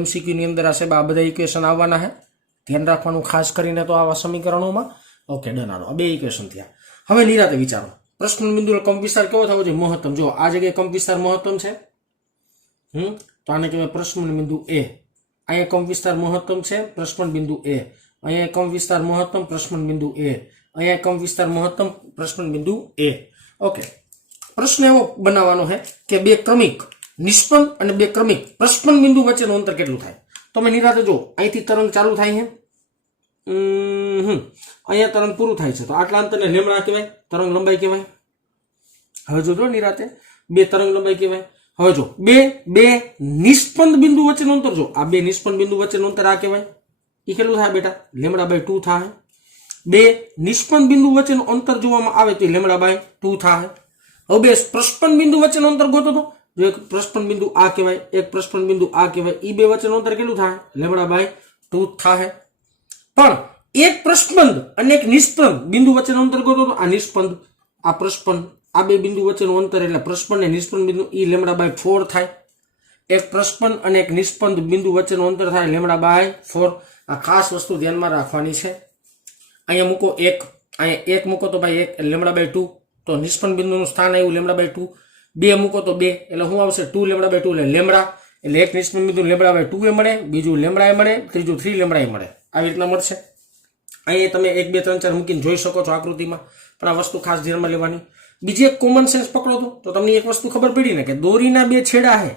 MCQ ની અંદર આ સાહેબ આ બધા ઇક્વેશન આવવાના છે, ધ્યાન રાખવાનું ખાસ કરીને તો આવા સમીકરણોમાં। ઓકે, ડન, આનો બે ઇક્વેશન થયા। હવે નિરાતે વિચારો, પ્રશ્ન બિંદુનો કંપ વિસ્તાર કેવો થવો જોઈએ? મહત્તમ। જો આ જગ્યાએ કંપ વિસ્તાર મહત્તમ છે, તો આને કહેવાય પ્રશ્ન બિંદુ A। અહીંયા કંપ વિસ્તાર મહત્તમ છે, પ્રશ્ન બિંદુ A। અહીંયા કંપ વિસ્તાર મહત્તમ, પ્રશ્ન બિંદુ A। અહીંયા કંપ વિસ્તાર મહત્તમ, પ્રશ્ન બિંદુ A। ઓકે, પ્રશ્ન એવો બનાવવાનો છે કે બે ક્રમિક નિષ્પન્ન અને બે ક્રમિક પ્રસ્પન બિંદુ વચ્ચેનું અંતર કેટલું થાય? તો મેં નિરાતે જો, અહીંથી તરંગ ચાલુ થાય છે, અહીંયા તરંગ પૂરું થાય છે, તો આટલા અંતરને લેમડા કહેવાય, તરંગ લંબાઈ કહેવાય। હવે જોજો નિરાતે, બે તરંગ લંબાઈ કહેવાય। હવે જો બે નિષ્પન્ન બિંદુ વચ્ચેનું અંતર, જો આ બે નિષ્પન્ન બિંદુ વચ્ચેનું અંતર આ કહેવાય, એ કેટલું થાય બેટા? λ/2 થાય। બે નિષ્પન્ન બિંદુ વચ્ચેનું અંતર જોવામાં આવે તો λ/2 થાય। હવે બે પ્રસ્પન બિંદુ વચ્ચેનું અંતર ગોતો તો, જો એક પ્રસ્પન બિંદુ આ કહેવાય, એક પ્રસ્પન બિંદુ આ કહેવાય, એ બે વચ્ચેનું અંતર કેટલું થાય? λ/2 થાય। પણ એક પ્રસ્પંદ અને એક નિષ્પન્દ બિંદુ વચ્ચેનું અંતર ગોતો તો, આ નિષ્પન્દ, આ પ્રસ્પંદ, આ બે બિંદુ વચ્ચેનું અંતર એટલે પ્રસ્પંદ અને નિષ્પન્દ બિંદુ, એ λ/4 થાય। એક પ્રસ્પંદ અને એક નિષ્પન્દ બિંદુ વચ્ચેનું અંતર થાય λ/4। આ ખાસ વસ્તુ ધ્યાનમાં રાખવાની છે। અહીંયા મૂકો 1, અહીંયા 1 મૂકો તો ભાઈ 1 λ/2, તો નિષ્પન્ન બિંદુનું સ્થાન આવ્યું λ/2। 2 મૂકો તો 2 એટલે શું આવશે? 2 λ/2 એટલે લેમડા, એટલે એક નિષ્પન્ન બિંદુ λ/2 એ મળે, બીજું લેમડા એ મળે, ત્રીજું 3 લેમડા એ મળે, આવી રીતના મળશે। અહીંયા તમે 1 2 3 4 મૂકીને જોઈ શકો છો આકૃતિમાં, પણ આ વસ્તુ ખાસ ધ્યાનમાં લેવાની। બીજી એક કોમન સેન્સ પકડો તો તમને એક વસ્તુ ખબર પડી ને કે દોરીના બે છેડા છે,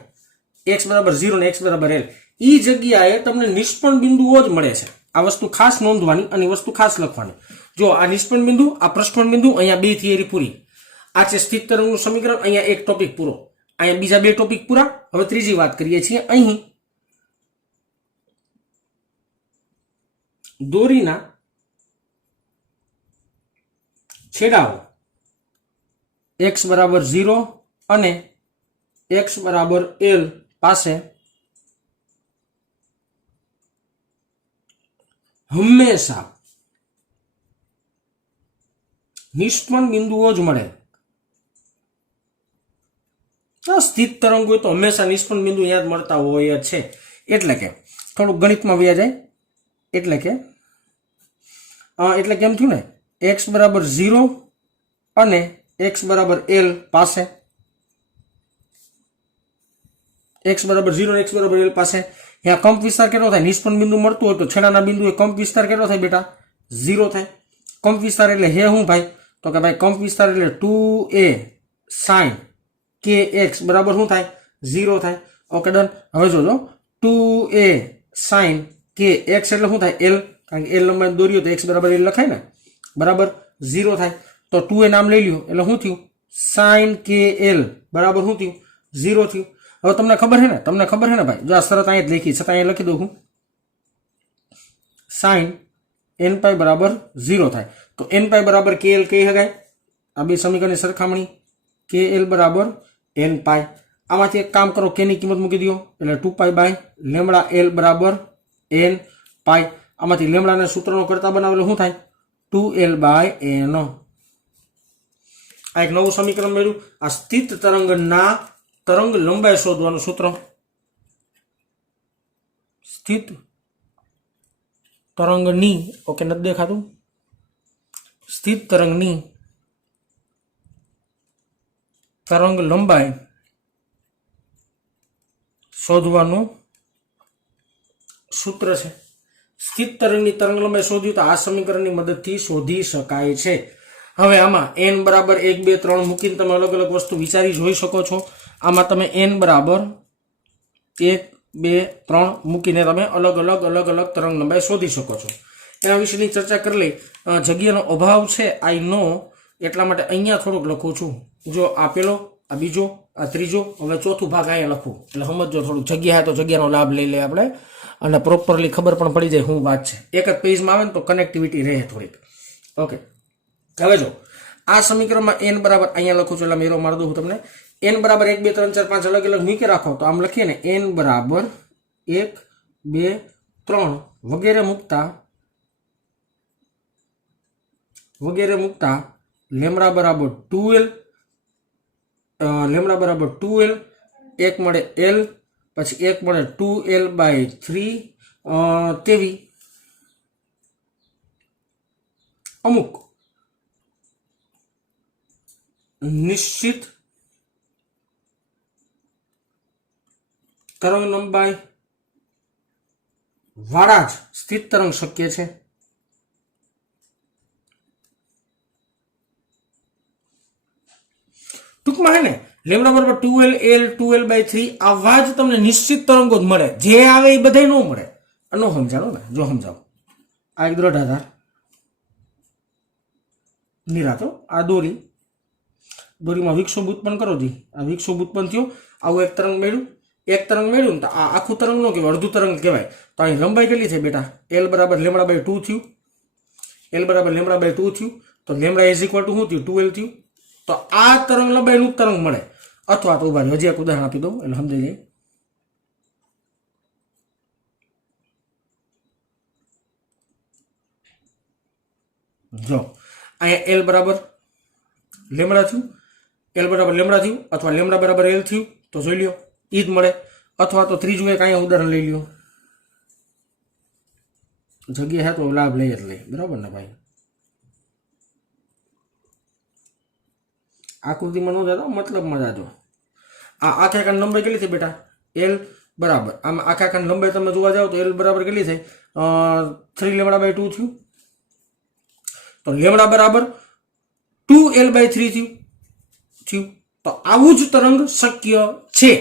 x = 0 ને x = l, એ જગ્યાએ તમને નિષ્પન્ન બિંદુઓ જ મળે છે। આ વસ્તુ ખાસ નોંધવાની અને વસ્તુ ખાસ લખવાની। જો આ નિષ્પન્ન બિંદુ, આ પ્રસ્પન બિંદુ, અહીંયા બે થિયરી પૂરી। આ છે સ્થિત તરંગનું સમીકરણ, અહીંયા એક ટોપિક પૂરો, અહીંયા બીજા બે ટોપિક પૂરા। હવે ત્રીજી વાત કરીએ છીએ। અહીં દોરીના છેડાઓ x = 0 અને x = l પાસે હંમેશા નિષ્પન્ન બિંદુઓ જ મળે। સ્થિત તરંગ હોય તો હંમેશા નિષ્પન્ન બિંદુ યાદ મળતા હોય જ છે। એટલે કે થોડું ગણિતમાં વ્યા જાય, એટલે કેમ થયું ને, x = 0 અને x = l પાસે, x = 0 અને x = l પાસે यहाँ कंप विस्तार केटलो थाय निष्पन्न बिंदु मळतुं होय तो छेडाना बिंदुए कंप विस्तार केटलो थाय बेटा 0 थाय। कंप विस्तार एटले हे हुं भाई तो के भाई कंप विस्तार एटले 2a sin kx बराबर शुं थाय 0 थाय। Okay done. हवे जोजो 2a sin kx एटले शुं थाय l कारण के l लंबाई दोरीओ तो x बराबर l लखाय ने बराबर 0 थाय। तो 2a नाम लई ल्यो एटले शुं थयुं sin kl बराबर शुं थयुं 0 थयुं। હવે તમને ખબર હે ને ભાઈ, જો આ શરત અહીંયા જ લખી છતાં અહીંયા લખી દઉં હું sin n પાઈ બરાબર 0 થાય તો n પાઈ બરાબર kl કહી શકાય। આ બે સમીકરણની સરખામણી kl બરાબર n પાઈ। આમાંથી એક કામ કરો k ની કિંમત મૂકી દો એટલે 2 પાઈ બાય લેમ્બડા l બરાબર n પાઈ। આમાંથી લેમ્બડાને સૂત્રનો કરતા બનાવેલો શું થાય 2l બાય n। આ એક નવું સમીકરણ મળ્યું। આ સ્થિત તરંગના तरंग लंबाई शोधवानुं सूत्र स्थित तरंगनी ओके नत देखातुं स्थित तरंगनी तरंग लंबाई शोधवानुं सूत्र छे। स्थित तरंगनी तरंग लंबाई शोध्યું तो आ समीकरणनी मददथी शोधी शकाय छे। हवे आमां n बराबर 1 2 3 मूकीने तमे अलग अलग वस्तु विचारी जोई शको छो। आमां तमे n बराबर 1 2 3 मूकीने तमे अलग अलग तरंग लंबाई शोधी शको छो। एना विशेनी चर्चा कर लई। जग्यानो अभाव छे आई नो એટલા માટે અહીંયા થોડુંક લખું છું। જો આ પેલો આ બીજો આ ત્રીજો હવે ચોથું ભાગ અહીંયા લખું એટલે સમજો થોડુંક જગ્યા હે તો જગ્યાનો લાભ લઈ લે આપણે અને પ્રોપરલી ખબર પણ પડી જાય શું વાત છે। એક જ પેજમાં આવે ને તો કનેક્ટિવિટી રહે થોડીક। ઓકે હવે જો આ સમીકરણમાં n બરાબર અહીંયા લખું છું એટલે મેરો માર દઉં તમને n बराबर 1 2 3 4 5 अलग अलग मूकी राखो तो आम लखीए ने n बराबर 1 2 3 वगैरह मुकता लेमड़ा बराबर 2l एक मळे l पछी एक मळे 2l बाय 3 तेवी अमुक निश्चित तरंग लंबाई वाळा ज स्थित तरंग शक्य छे। टूंकमां है ने लेमडा बराबर 2l l 2l बाय 3 आवा ज तमने निश्चित तरंगो ज मळे। जे आवे ए बधाय नो मळे। अनो समजाणो ने जो समजाव आ एक दृढ़ आधार निरातो आ दोरी में विक्षोभ उत्पन्न करो जी। आ विक्षोभ उत्पन्न थयो आवो एक तरंग मेळ्युं एक तरंग मेळ्युं तो आ आखुं तरंग नो कहेवाय अर्धुं तरंग कहेवाय। तो अहीं लंबाई केटली थई बेटा l बराबर लेमड़ा बाय 2 थयुं l बराबर लेमड़ा बाय 2 थयुं तो लेमड़ा इज इक्वल टू शुं थयुं 2l थयुं। तो आ तरंग लंबाईनुं तरंग मळे अथवा तो उभा हजी एक उदाहरण आपी दઉં એટલે સમજી જાય। जो अहीं l बराबर लेमड़ा थयुं l बराबर लेमड़ा थयुं अथवा लेमड़ा बराबर l थयुं तो जोई ल्यो ई ज मळे। अथवा तो त्रीजुं एक अहीं उदाहरण लई ल्यो जग्या है तो लाभ लई ज लई बराबर ने भाई। आकृति में न जातो मतलब में जाजो। आ आखा कान लंबाई केटली थी बेटा l बराबर आम आखा कान लंबाई तमे जोवा जाओ तो l बराबर केटली थई 3 लेमड़ा बाय 2 थयुं तो लेमड़ा बराबर 2l बाय 3 थयुं। तो आवुं ज तरंग शक्य छे।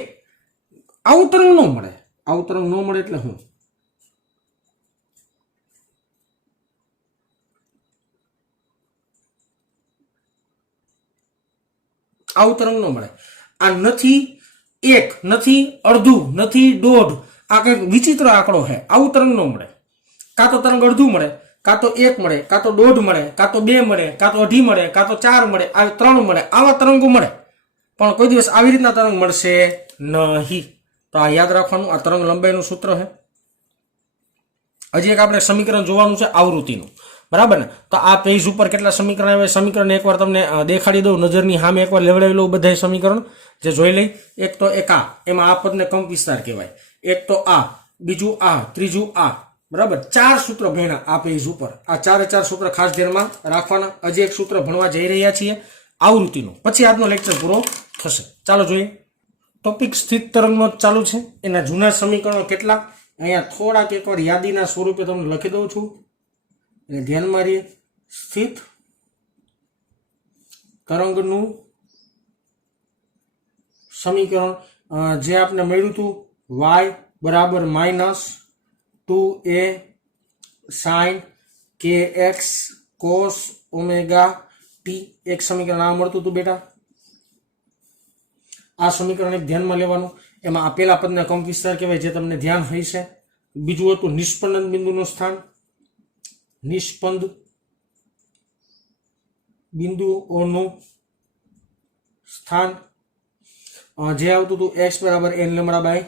आवुं तरंग न मळे એટલે હું आवुं तरंग न मळे। आ नथी एक नथी अर्धु नथी दोढ आ कंईक विचित्र आंकड़ो है। आवुं तरंग न मळे। का तो तरंग अर्धु मळे का तो 1 मळे का तो दोढ मळे का तो 2 मळे का तो 2.5 मळे का तो 4 मळे आ 3 मळे आवा तरंगो मळे पण कोई दिवस आवी रीतना तरंग मळशे नहीं। तो आ याद राखवानुं आ तरंग लंबाईनुं सूत्र है। हजी एक आपणे समीकरण जोवानुं छे आवृत्तिनुं बराबर ने। तो आ पेज पर केटला समीकरण आवे समीकरण एकवार तमने देखाड़ी दઉં नजरनी सामे एकवार लेवडावी लઉં बधाय समीकरण जे जोई लई। एक तो एक आ एमां आ पदने कंप विस्तार कहेवाय एक तो आ बीजू आ त्रीजू आ बराबर 4 सूत्र भण्या आ पेज पर। आ 4 सूत्र खास ध्यानमां राखवाना। हजी एक सूत्र भणवा जई रह्या छीए आवृत्तिनुं पछी आजनो लेक्चर पूरो थशे। चालो जोईए टॉपिक स्थित तरंगनो चालू छे। एना जूना समीकरणो केटला અહીંયા થોડાક એકવાર યાદીના સ્વરૂપે તમને લખી દઉં છું એટલે ધ્યાનમાં રહીએ. સ્થિત તરંગનું સમીકરણ જે આપણે મળ્યું હતું y બરાબર -2a sin kx cos omega t એક સમીકરણ આ મળતું હતું બેટા. આ સમીકરણ એક ધ્યાનમાં લેવાનું. એમાં આ પેલા પદને કંપ વિસ્તાર કહેવાય જે તમને ધ્યાન હશે. બીજું હતું નિષ્પંદન બિંદુનું સ્થાન, નિષ્પંદ બિંદુઓનું સ્થાન જે આવતું હતું x બરાબર n લેમડા બાય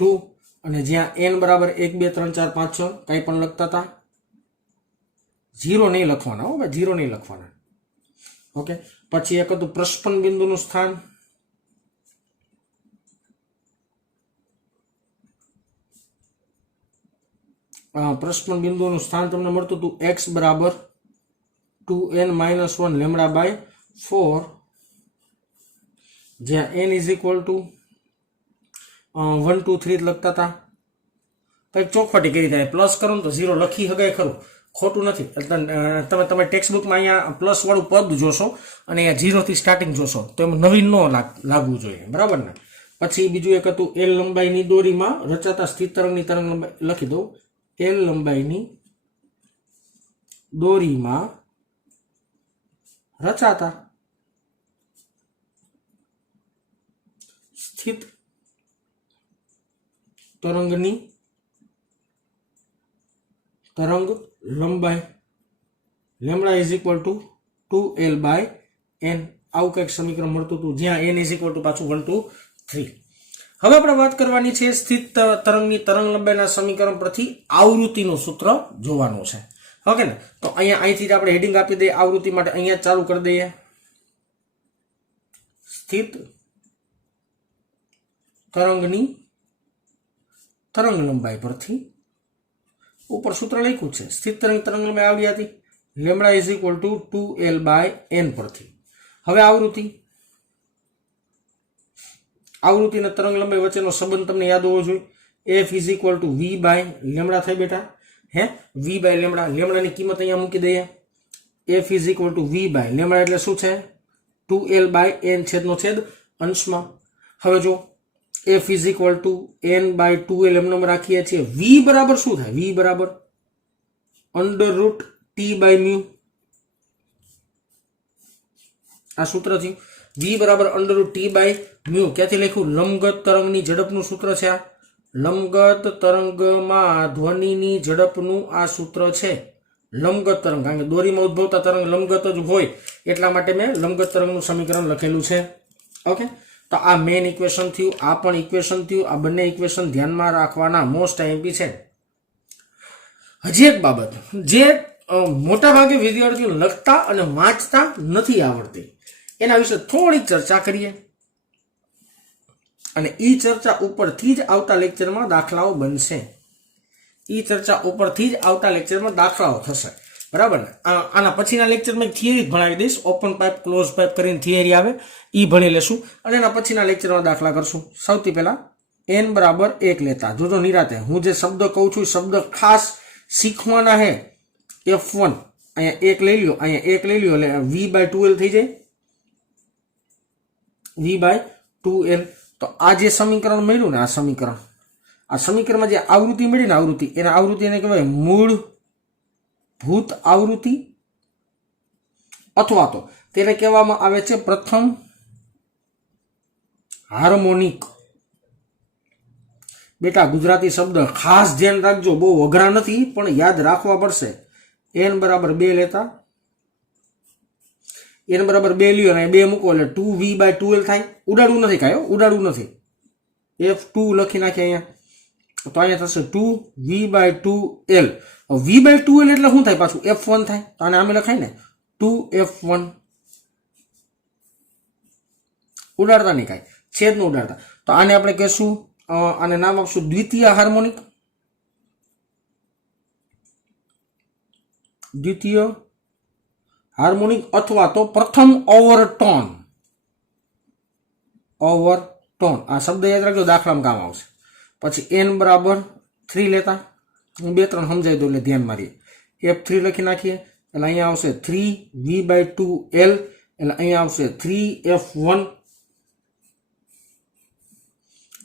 2 અને જ્યાં n બરાબર 1 2 3 4 5 6 કંઈ પણ લખતા હતા. 0 નહીં લખવાના, હો ભાઈ, 0 નહીં લખવાના. ઓકે. પછી એક હતું પ્રસ્પન બિંદુનું સ્થાન, પ્રસ્પન બિંદુનું સ્થાન તમને મળતું હતું x બરાબર 2n - 1 લેમડા બાય 4 જ્યાં n ઇઝ ઇક્વલ ટુ 1 2 3 લખતા હતા. કંઈક ચોખવટી કરી થાય, પ્લસ કરો ને તો 0 લખી શકાય ખરું, ખોટું નથી. તમે ટેક્સ્ટ બુકમાં અહીંયા પ્લસ વાળું પદ જોશો અને અહીંયા 0 થી સ્ટાર્ટિંગ જોશો તો એમાં નવીન ન લાગવું જોઈએ, બરાબર ને. પછી બીજું એક હતું L લંબાઈની દોરીમાં રચાતા સ્થિત તરંગની તરંગ લંબાઈ લખી દઉં. L લંબાઈની દોરીમાં રચાતા સ્થિત તરંગની તરંગ લંબાઈ lambda is equal to 2l by n. આવું કંઈક સમીકરણ મળતું હતું જ્યાં n ઇઝ ઇક્વલ ટુ પાછું 1 2 3. હવે આપણે વાત કરવાની છે સ્થિત તરંગની તરંગ લંબાઈના સમીકરણ પરથી આવૃત્તિનું સૂત્ર જોવાનું છે. ઓકે ને. તો અહીંથી જ આપણે હેડિંગ આપી દઈએ આવૃત્તિ માટે. અહીંયા ચાલુ કરી દઈએ સ્થિત તરંગની તરંગ લંબાઈ પરથી ઉપર સૂત્ર લખ્યું છે. સ્થિત તરંગ લંબાઈ આવડી હતી lambda is equal to 2l by n પરથી. હવે આવૃત્તિ અને તરંગ લંબાઈ વચ્ચેનો સંબંધ તમને યાદ હોવો જોઈએ. f is equal to v by lambda થાય બેટા. v by lambda. લેમડાની કિંમત અહીંયા મૂકી દઈએ. f is equal to v by lambda એટલે શું છે? 2l બાય n છેદનો છેદ અંશમાં. હવે જો f is equal to n by 2l એમ નંબર રાખીએ છીએ. v બરાબર શું થાય? v બરાબર under root t by mu. આ સૂત્ર થયું. v બરાબર under root t by mu. ક્યાંથી લખ્યું? લંબગત તરંગની ઝડપનું સૂત્ર છે આ. લંબગત તરંગમાં ધ્વનિની ઝડપનું આ સૂત્ર છે. લંબગત તરંગ, કારણ કે દોરીમાં ઉદ્ભવતા તરંગ લંબગત જ હોય એટલા માટે મેં લંબગત તરંગનું સમીકરણ લખેલું છે. ઓકે. તો આ મેઇન ઇક્વેશન થયું, આ પણ ઇક્વેશન થયું. આ બંને ઇક્વેશન ધ્યાનમાં રાખવાના, મોસ્ટ આઈએમપી છે. હજી એક બાબત જે મોટા ભાગે વિદ્યાર્થીઓ લખતા અને વાંચતા નથી આવડતી, એના વિશે થોડીક ચર્ચા કરીએ અને એ ચર્ચા ઉપરથી જ આવતા લેક્ચરમાં દાખલાઓ બનશે. એ ચર્ચા ઉપરથી જ આવતા લેક્ચરમાં દાખલાઓ થશે, બરાબર ને. આના પછીના લેક્ચરમાં થિયરી ભણાવી દઈશ. ઓપન પાઇપ ક્લોઝ પાઇપ કરીને થિયરી આવે એ ભણી લેશું અને એના પછીના લેક્ચરમાં દાખલા કરશું. સૌથી પહેલા n બરાબર 1 લેતા જોજો નિરાતે. હું જે શબ્દ કહું છું શબ્દ ખાસ શીખવાના હે. f1 અહીંયા 1 લઈ લ્યો, અહીંયા 1 લઈ લ્યો એટલે v બાય 2l થઈ જાય. v by 2l. તો આ જે સમીકરણ મળ્યું ને, આ સમીકરણમાં જે આવૃત્તિ મળી ને, આવૃત્તિ એને કહેવાય મૂળભૂત આવૃત્તિ અથવા તો તેને કહેવામાં આવે છે પ્રથમ હાર્મોનિક. બેટા ગુજરાતી શબ્દ ખાસ ધ્યાન રાખજો, બહુ અઘરા નથી પણ યાદ રાખવા પડશે. n બરાબર 2 લેતા, n બરાબર 2 લ્યો અને 2 મૂકો એટલે 2v બાય 2l થાય. ઉડાડવું નથી કાંઈ, ઉડાડવું નથી. f2 લખી નાખીએ અહીંયા, તો અહીંયા થશે 2v by 2l. v by 2l એટલે શું થાય? પાછું f1 થાય. તો આને આમે લખાય ને 2f1. ઉડાડતા નહીં કાંઈ, છેદ ન ઉડાડતા. તો આને આપણે કહેશું, આને નામ આપશું દ્વિતીય હાર્મોનિક. દ્વિતીય હાર્મોનિક અથવા તો પ્રથમ ઓવરટોન. આ શબ્દ યાદ રાખજો, દાખલામાં કામ આવશે. પછી n બરાબર 3 લેતા, હું 2-3 સમજાવી દઉં એટલે ધ્યાન મારીએ. f3 લખી નાખીએ એટલે અહીંયા આવશે 3v/2l, એટલે અહીંયા આવશે 3f1.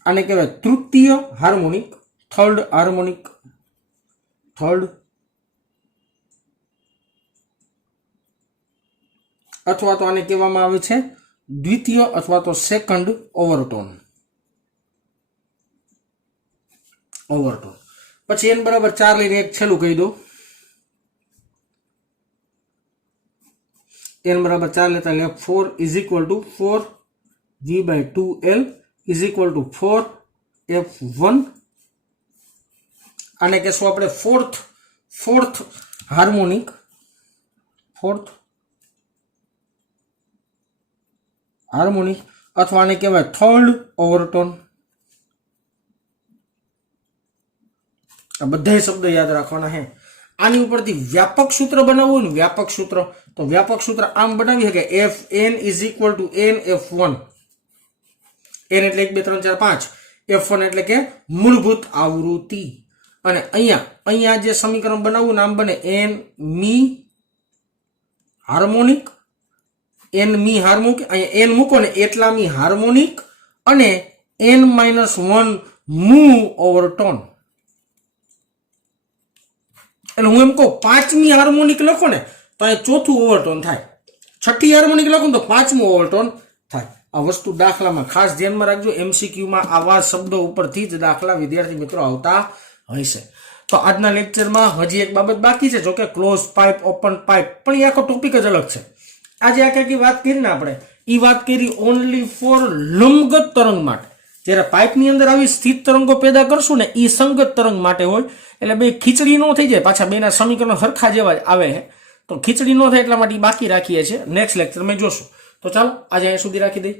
આને કહેવાય તૃતીય હાર્મોનિક, થર્ડ હાર્મોનિક, થર્ડ, અથવા તો આને કહેવામાં આવે છે દ્વિતીય અથવા તો સેકન્ડ ઓવરટોન. પછી n બરાબર 4 લઈને એક છેલ્લું કહી દો. n બરાબર 4 લેતા એટલે 4 is equal two 4v/2l is equal two 4f1. આને કહેશું આપણે ફોર્થ હાર્મોનિક, અથવા આને કહેવાય થર્ડ ઓવરટોન. આ બધા શબ્દો યાદ રાખવાના છે. આની ઉપરથી વ્યાપક સૂત્ર બનાવવું હોય ને, વ્યાપક સૂત્ર, તો વ્યાપક સૂત્ર આમ બનાવી શકે fn is equal two nf1. n એટલે 1 2 3 4 5, f1 એટલે કે મૂળભૂત આવૃત્તિ. અને અહીંયા જે સમીકરણ બનાવવું નામ બને n મી હાર્મોનિક, અહીંયા n મૂકો ને એટલા મી હાર્મોનિક અને n-1 મૂ ઓવરટોન. એટલે હું એમ કહું 5મી હાર્મોનિક લખો ને તો અહીં 4થું ઓવરટોન થાય, 6ઠ્ઠી હાર્મોનિક લખો ને તો 5મું ઓવરટોન થાય. આ વસ્તુ દાખલામાં ખાસ ધ્યાનમાં રાખજો. MCQમાં આવા શબ્દો ઉપરથી જ દાખલા વિદ્યાર્થી મિત્રો આવતા હશે. તો આજના લેક્ચરમાં હજી એક બાબત બાકી છે, જો કે ક્લોઝ પાઇપ, ઓપન પાઇપ, પણ એ આખો ટોપિક જ અલગ છે. આજે આખી વાત કરી ને આપણે, એ વાત કરી ઓનલી ફોર લંબગત તરંગ માટે. જ્યારે પાઇપની અંદર આવી સ્થિત તરંગો પેદા કરશું ને એ સંગત તરંગ માટે હોય, એટલે બે ખીચડી ન થઈ જાય, પાછા બેના સમીકરણો સરખા જેવા જ આવે છે. તો ખીચડી ન થાય એટલા માટે બાકી રાખીએ છીએ, નેક્સ્ટ લેક્ચરમાં જોશું. તો ચાલો આજે અહીંયા સુધી રાખી દઈએ.